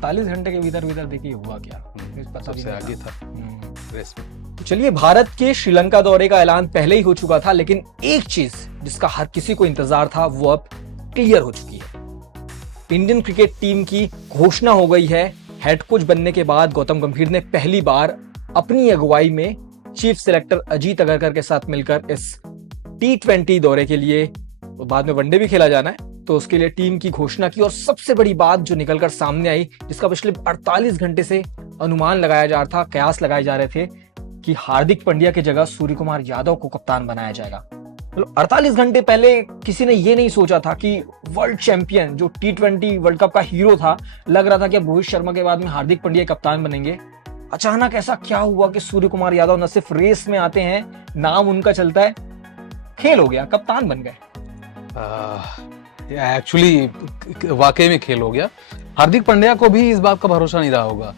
48 घंटे के भीतर भीतर देखिए हुआ क्या, पता भी सबसे नहीं आगे था। था रेस में। तो चलिए, भारत के श्रीलंका दौरे का ऐलान पहले ही हो चुका था, लेकिन एक चीज जिसका हर किसी को इंतजार था वो अब क्लियर हो चुकी है। इंडियन क्रिकेट टीम की घोषणा हो गई है। हेड कोच बनने के बाद गौतम गंभीर ने पहली बार अपनी अगुवाई में चीफ सिलेक्टर अजीत अगरकर के साथ मिलकर इस T20 दौरे के लिए, बाद में वनडे भी खेला जाना है, तो उसके लिए टीम की घोषणा की। और सबसे बड़ी बात जो निकलकर सामने आई, जिसका पिछले 48 घंटे से अनुमान लगाया जा रहा था, कयास लगाए जा रहे थे कि हार्दिक पांड्या की जगह सूर्य कुमार यादव को कप्तान बनाया जाएगा। 48 घंटे पहले किसी ने यह नहीं सोचा था कि वर्ल्ड चैंपियन जो T20 वर्ल्ड कप का हीरो था, लग रहा था कि अब रोहित शर्मा के बाद में हार्दिक पांड्या कप्तान बनेंगे। अचानक ऐसा क्या हुआ कि सूर्य कुमार यादव न सिर्फ रेस में आते हैं, नाम उनका चलता है, खेल हो गया, कप्तान बन गए। एक्चुअली वाकई में खेल हो गया। हार्दिक पांड्या को भी इस बात का भरोसा नहीं रहा होगा।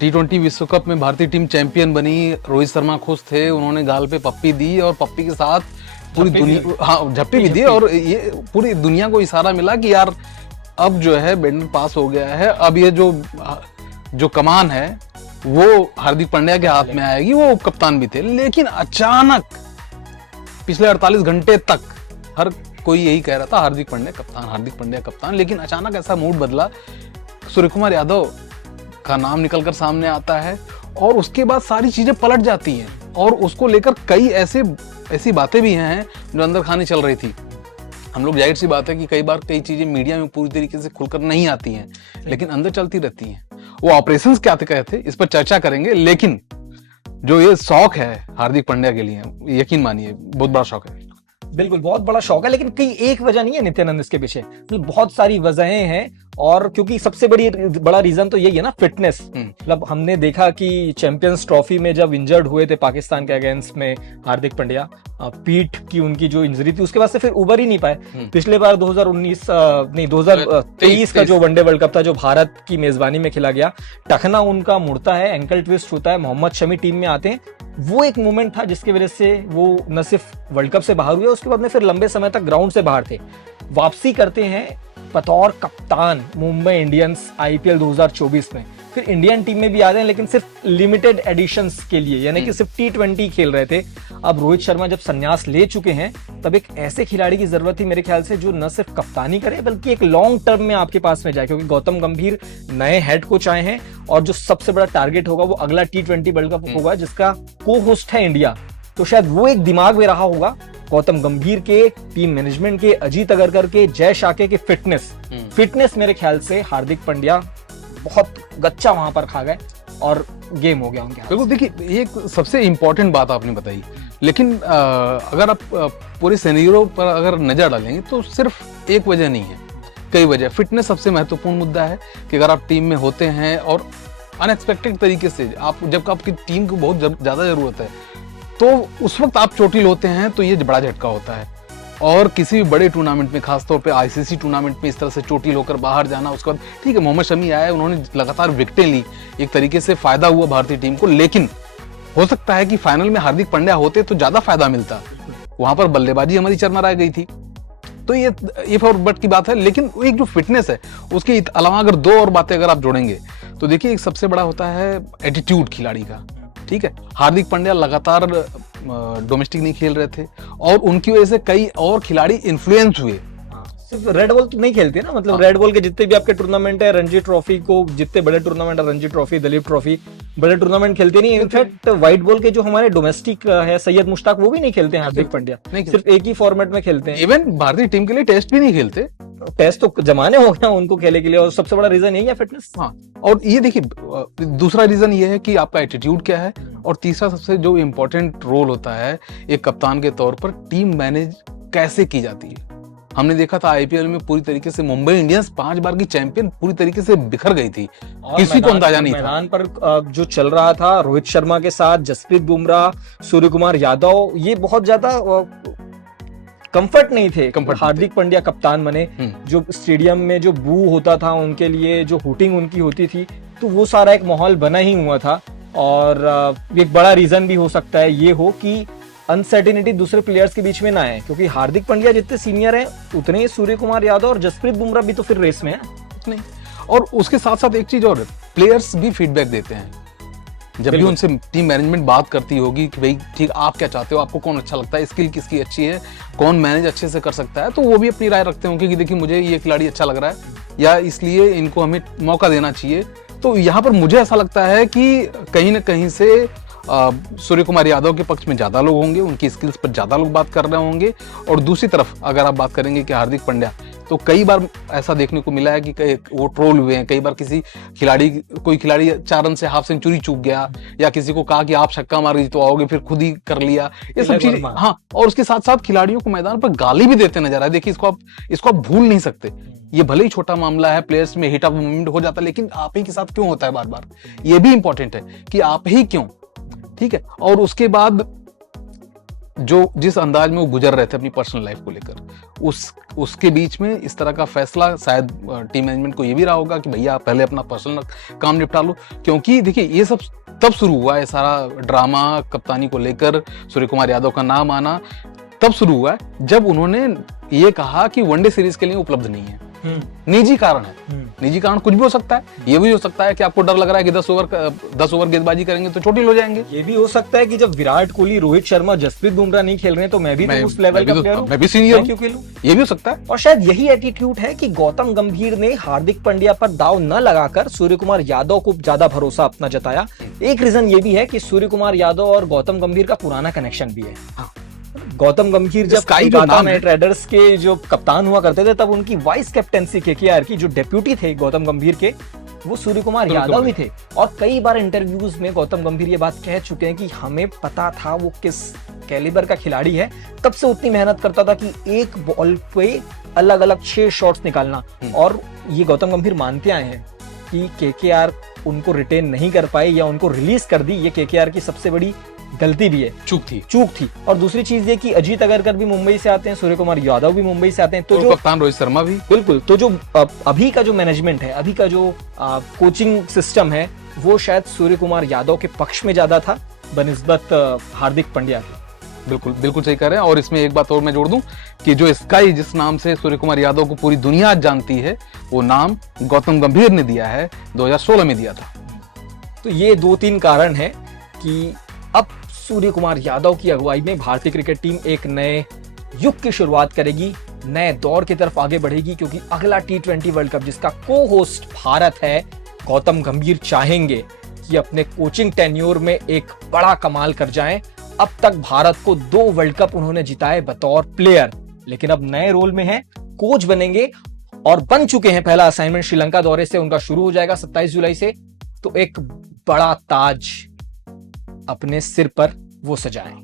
T20 विश्व कप में भारतीय टीम चैंपियन बनी, रोहित शर्मा खुश थे, उन्होंने गाल पे पप्पी दी और पप्पी के साथ पूरी दुनिया, हाँ झप्पी भी दी, और ये पूरी दुनिया को इशारा मिला कि यार अब जो है बेंडर पास हो गया है, अब ये जो कमान है वो हार्दिक पांड्या के हाथ में आएगी। वो कप्तान भी थे, लेकिन अचानक पिछले 48 घंटे तक हर कोई यही कह रहा था हार्दिक पांड्या कप्तान, हार्दिक पांड्या कप्तान, लेकिन अचानक ऐसा मूड बदला, सूर्य कुमार यादव का नाम निकलकर सामने आता है और उसके बाद सारी चीजें पलट जाती हैं। और उसको लेकर कई ऐसी बातें भी हैं जो अंदर खाने चल रही थी। हम लोग, जाहिर सी बात है कि कई बार कई चीजें मीडिया में पूरी तरीके से खुलकर नहीं आती हैं, लेकिन अंदर चलती रहती हैं। वो ऑपरेशंस क्या थे कहते, इस पर चर्चा करेंगे, लेकिन जो ये शौक है हार्दिक पांड्या के लिए, यकीन मानिए बहुत बड़ा शौक है। बिल्कुल बहुत बड़ा शौक है, लेकिन कई एक वजह नहीं है नित्यानंद इसके पीछे, मतलब बहुत सारी वजहें हैं। और क्योंकि सबसे बड़ा रीजन तो यही है ना, फिटनेस। मतलब हमने देखा कि चैंपियंस ट्रॉफी में जब इंजर्ड हुए थे पाकिस्तान के अगेंस्ट में हार्दिक पांड्या, पीठ की उनकी जो इंजरी थी, उसके बाद से फिर उबर ही नहीं पाए। पिछले बार 2023 का जो वनडे वर्ल्ड कप था, जो भारत की मेजबानी में खेला गया, टखना उनका मुड़ता है, एंकल ट्विस्ट होता है, मोहम्मद शमी टीम में आते हैं। वो एक मोमेंट था जिसकी वजह से वो न सिर्फ वर्ल्ड कप से बाहर हुए, उसके बाद में फिर लंबे समय तक ग्राउंड से बाहर थे। वापसी करते हैं बतौर कप्तान मुंबई इंडियंस IPL 2024 में, फिर इंडियन टीम में भी आ रहे हैं, लेकिन सिर्फ लिमिटेड एडिशंस के लिए, यानी कि सिर्फ T20 खेल रहे थे। अब रोहित शर्मा जब संन्यास ले चुके हैं, तब एक ऐसे खिलाड़ी की जरूरत थी मेरे ख्याल से जो न सिर्फ कप्तानी करे बल्कि एक लॉन्ग टर्म में आपके पास में जाए, क्योंकि गौतम गंभीर नए हेड कोच आए हैं और जो सबसे बड़ा टारगेट होगा वो अगला T20 वर्ल्ड कप होगा, जिसका को होस्ट है इंडिया। तो शायद वो एक दिमाग में रहा होगा गौतम गंभीर के, टीम मैनेजमेंट के, अजीत अगरकर के, जय शाके के। फिटनेस मेरे ख्याल से हार्दिक पांड्या बहुत गच्चा वहां पर खा गए और गेम हो गया उनके हाथ। बिल्कुल, देखिए एक सबसे इंपॉर्टेंट बात आपने बताई, लेकिन अगर आप पूरे सिनेरियो पर अगर नजर डालेंगे तो सिर्फ एक वजह नहीं है, कई वजह। फिटनेस सबसे महत्वपूर्ण मुद्दा है कि अगर आप टीम में होते हैं और अनएक्सपेक्टेड तरीके से जब आपकी टीम को बहुत ज्यादा जरूरत है, तो उस वक्त आप चोटिल होते हैं, तो ये बड़ा झटका होता है। और किसी भी बड़े टूर्नामेंट में, खासतौर पे ICC टूर्नामेंट में इस तरह से चोटिल होकर बाहर जाना, उसके बाद ठीक है मोहम्मद शमी आया, उन्होंने लगातार विकेटें ली, एक तरीके से फायदा हुआ भारतीय टीम को, लेकिन हो सकता है कि फाइनल में हार्दिक पांड्या होते तो ज्यादा फायदा मिलता। वहां पर बल्लेबाजी हमारी चरमरा गई थी, तो ये फॉर बट की बात है। लेकिन एक जो फिटनेस है, उसके अलावा अगर दो और बातें अगर आप जोड़ेंगे तो देखिए, एक सबसे बड़ा होता है एटीट्यूड खिलाड़ी का। ठीक है, हार्दिक पांड्या लगातार डोमेस्टिक नहीं खेल रहे थे और उनकी वजह से कई और खिलाड़ी इन्फ्लुएंस हुए। सिर्फ रेड बॉल तो नहीं खेलते ना, मतलब रेड बॉल के जितने भी आपके टूर्नामेंट है, रणजी ट्रॉफी को, जितने बड़े टूर्नामेंट है, रणजी ट्रॉफी, दलीप ट्रॉफी, बड़े टूर्नामेंट खेलते नहीं। इनफैक्ट व्हाइट बॉल के जो हमारे डोमेस्टिक है, सैयद मुश्ताक, वो भी नहीं खेलते हैं हार्दिक पांड्या, सिर्फ एक ही फॉर्मेट में खेलते हैं। इवन भारतीय टीम के लिए टेस्ट भी नहीं खेलते, टेस्ट तो जमाने हो गया उनको खेलने के लिए, और सबसे बड़ा रीजन यही है फिटनेस। हाँ, और ये देखिए दूसरा रीजन ये है कि आपका एटीट्यूड क्या है, और तीसरा सबसे जो इम्पोर्टेंट रोल होता है एक कप्तान के तौर पर, टीम मैनेज कैसे की जाती है। हमने देखा था IPL में पूरी तरीके से मुंबई इंडियंस 5 बार की चैंपियन पूरी तरीके से बिखर गई थी, किसी को अंदाजा नहीं था। मैदान पर जो चल रहा था रोहित शर्मा के साथ, जसप्रीत बुमराह, सूर्य कुमार यादव, ये बहुत ज्यादा कंफर्ट नहीं थे। हार्दिक पांड्या कप्तान बने, जो स्टेडियम में जो बू होता था उनके लिए, जो हुटिंग उनकी होती थी, तो वो सारा एक माहौल बना ही हुआ था। और एक बड़ा रीजन भी हो सकता है ये हो कि अनसर्टेनिटी दूसरे प्लेयर्स के बीच में ना है, क्योंकि हार्दिक पांड्या जितने सीनियर हैं उतने ही सूर्य कुमार यादव और जसप्रीत बुमराह भी तो फिर रेस में है। नहीं, और उसके साथ साथ एक चीज और, प्लेयर्स भी फीडबैक देते हैं जब भी उनसे टीम मैनेजमेंट बात करती होगी कि भाई ठीक आप क्या चाहते हो, आपको कौन अच्छा लगता है, स्किल किसकी अच्छी है, कौन मैनेज अच्छे से कर सकता है, तो वो भी अपनी राय रखते होंगे कि देखिए मुझे ये खिलाड़ी अच्छा लग रहा है या इसलिए इनको हमें मौका देना चाहिए। तो यहाँ पर मुझे ऐसा लगता है कि कहीं ना कहीं से सूर्य कुमार यादव के पक्ष में ज्यादा लोग होंगे, उनकी स्किल्स पर ज्यादा लोग बात कर रहे होंगे। और दूसरी तरफ अगर आप बात करेंगे कि हार्दिक पांड्या, तो कई बार ऐसा देखने को मिला है कि वो ट्रोल हुए हैं, कई बार कोई खिलाड़ी 4 रन से हाफ सेंचुरी चूक गया या किसी को कहा कि आप छक्का मार तो आओगे, फिर खुद ही कर लिया, ये सब चीजें। हाँ, और उसके साथ साथ खिलाड़ियों को मैदान पर गाली भी देते नजर आए। देखिए इसको आप भूल नहीं सकते, ये भले ही छोटा मामला है, प्लेयर्स में हिट ऑफ मूवमेंट हो जाता है, लेकिन आप ही के साथ क्यों होता है बार बार, ये भी इंपॉर्टेंट है कि आप ही क्यों, ठीक है। और उसके बाद जिस अंदाज में वो गुजर रहे थे अपनी पर्सनल लाइफ को लेकर, उसके बीच में इस तरह का फैसला शायद टीम मैनेजमेंट को ये भी रहा होगा कि भैया आप पहले अपना पर्सनल काम निपटा लो। क्योंकि देखिए ये सब तब शुरू हुआ है, सारा ड्रामा कप्तानी को लेकर सूर्य कुमार यादव का नाम आना तब शुरू हुआ है जब उन्होंने ये कहा कि वनडे सीरीज के लिए उपलब्ध नहीं है। निजी कारण है, निजी कारण कुछ भी हो सकता है। ये भी हो सकता है कि आपको डर लग रहा है कि 10 ओवर गेंदबाजी करेंगे तो चोटिल हो जाएंगे। ये भी हो सकता है कि जब विराट कोहली, रोहित शर्मा, जसप्रीत बुमराह नहीं खेल रहे हैं तो मैं भी उस लेवल का प्लेयर हूं, मैं भी सीनियर हूं, क्यों खेलूं? ये भी हो सकता है। और शायद यही एटीट्यूड है कि गौतम गंभीर ने हार्दिक पांड्या पर दाव न लगाकर सूर्य कुमार यादव को ज्यादा भरोसा अपना जताया। एक रीजन ये भी है कि सूर्य कुमार यादव और गौतम गंभीर का पुराना कनेक्शन भी है। गौतम गंभीर जब कोलकाता नाइट राइडर्स के जो कप्तान हुआ करते थे, तब उनकी वाइस कैप्टेंसी केकेआर की जो डेप्यूटी थे गौतम गंभीर के, वो सूर्य कुमार यादव ही थे। और कई बार इंटरव्यूज में गौतम गंभीर ये बात कह चुके हैं कि हमें पता था वो किस कैलिबर का खिलाड़ी है, तब से उतनी मेहनत करता था कि एक बॉल पे अलग अलग 6 शॉट्स निकालना। और ये गौतम गंभीर मानते आए हैं कि केकेआर उनको रिटेन नहीं कर पाए या उनको रिलीज कर दी, ये केकेआर की सबसे बड़ी गलती भी है, चूक थी। और दूसरी चीज ये कि अजीत अगरकर भी मुंबई से आते हैं, सूर्य कुमार यादव भी मुंबई से आते हैं, तो जो कप्तान रोहित शर्मा भी, बिल्कुल। तो जो अभी का जो मैनेजमेंट है, अभी का जो कोचिंग सिस्टम है, वो शायद सूर्य कुमार यादव के पक्ष में ज्यादा था बनिस्बत हार्दिक पांड्या के। बिल्कुल सही कह रहे हैं। और इसमें एक बात और मैं जोड़ दूं कि जो स्काई जिस नाम से सूर्य कुमार यादव को पूरी दुनिया जानती है, वो नाम गौतम गंभीर ने दिया है, 2016 में दिया था। तो ये 2-3 कारण है कि अब सूर्य कुमार यादव की अगुवाई में भारतीय क्रिकेट टीम एक नए युग की शुरुआत करेगी, नए दौर की तरफ आगे बढ़ेगी, क्योंकि अगला T20 वर्ल्ड कप जिसका को होस्ट भारत है, गौतम गंभीर चाहेंगे कि अपने कोचिंग टेन्योर में एक बड़ा कमाल कर जाएं। अब तक भारत को 2 वर्ल्ड कप उन्होंने जिताए बतौर प्लेयर, लेकिन अब नए रोल में हैं, कोच बनेंगे और बन चुके हैं। पहला असाइनमेंट श्रीलंका दौरे से उनका शुरू हो जाएगा 27 जुलाई से। तो एक बड़ा ताज अपने सिर पर वो सजाएं।